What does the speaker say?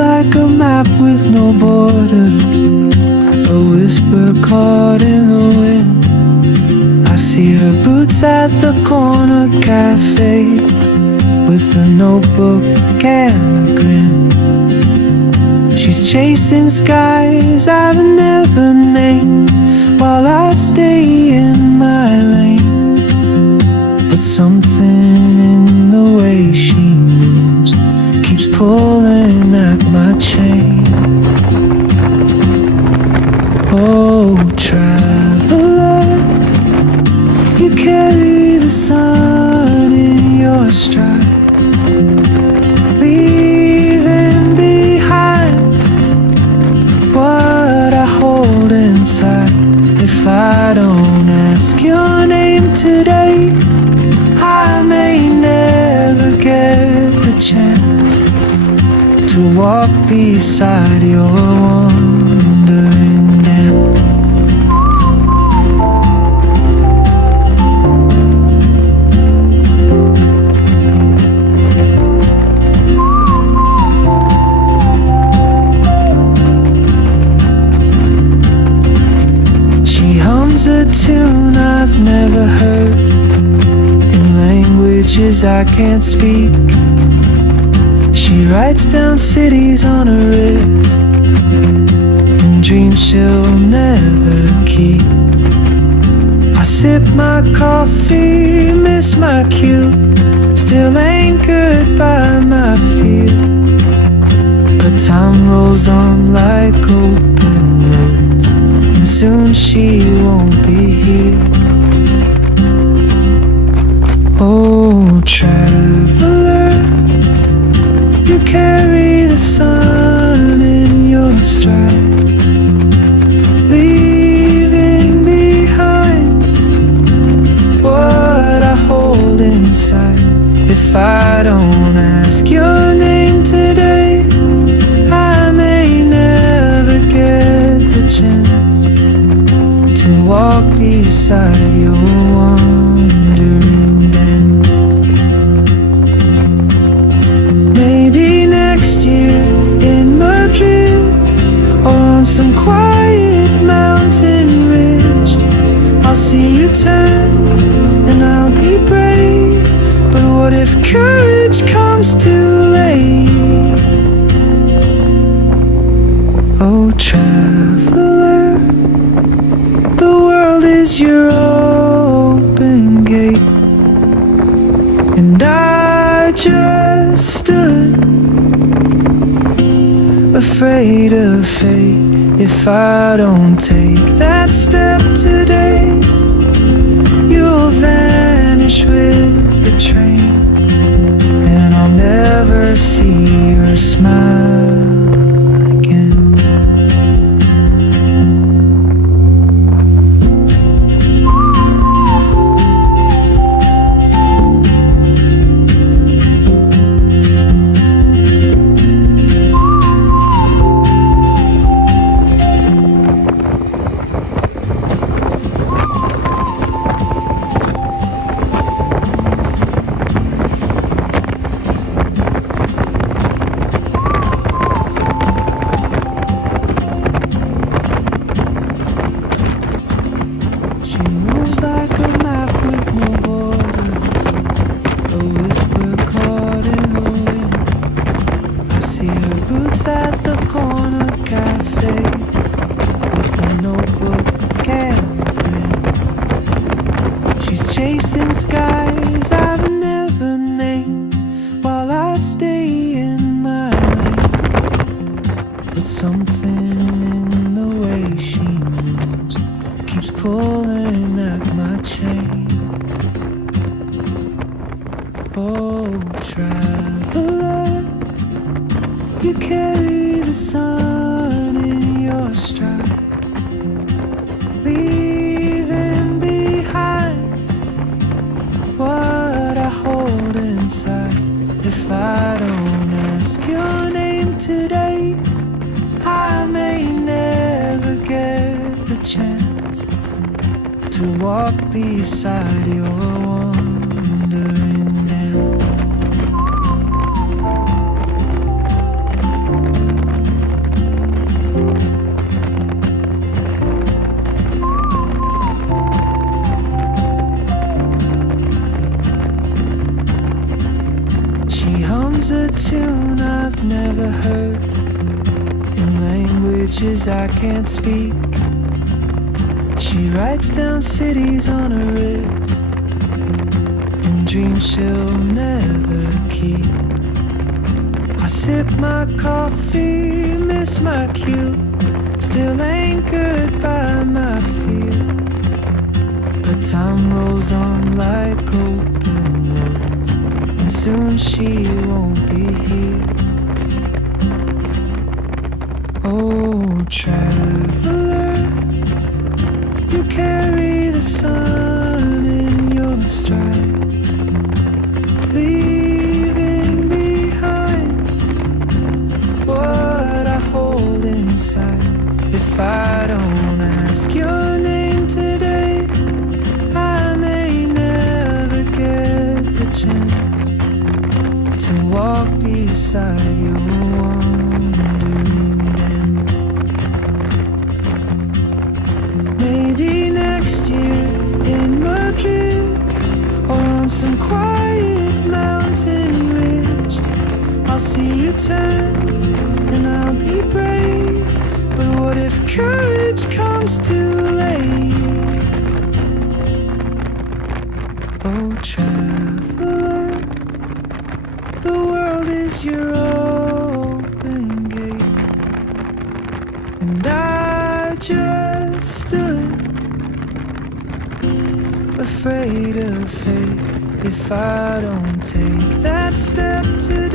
like a map with no borders, a whisper caught in the wind. I see her boots at the corner cafe, with a notebook and a grin. She's chasing skies I've never named, while I stay in my lane. But something in the way she moves keeps pulling at my chain. Oh, traveler, you carry the sun in your stride, leaving behind what I hold inside. If I don't ask your name today, I may never get the chance to walk beside your wandering dance. She hums a tune I've never heard, in languages I can't speak. She writes down cities on her wrist, and dreams she'll never keep. I sip my coffee, miss my cue, still anchored by my fear. But time rolls on like open roads, and soon she won't be here. Oh, traveler, you carry the sun in your stride, leaving behind what I hold inside. If I don't ask your name today, I may never get the chance to walk beside your wandering dance. Maybe next year in Madrid, or on some quiet mountain ridge, I'll see you turn and I'll be brave. But what if courage comes too late? Oh, traveler, the world is your open gate, and I just stood afraid of fate. If I don't take that step today, you'll vanish with the train, and I'll never see your smile again. Beside your wandering dance. There's a tune I've never heard in languages I can't speak. She writes down cities on her wrist and dreams she'll never keep. I sip my coffee, miss my cue, still anchored by my fear. But time rolls on like open roads, and soon she won't be here. Oh, traveler, you carry the sun in your stride, leaving behind what I hold inside. If I don't ask your name today, I may never get the chance to walk beside your wandering dance. Maybe next year in Madrid, or on some quiet mountain ridge, I'll see you turn and I'll be brave. But what if courage comes too late? Oh, traveler, the world is your open gate, and I just stood afraid of fate. If I don't take that step today,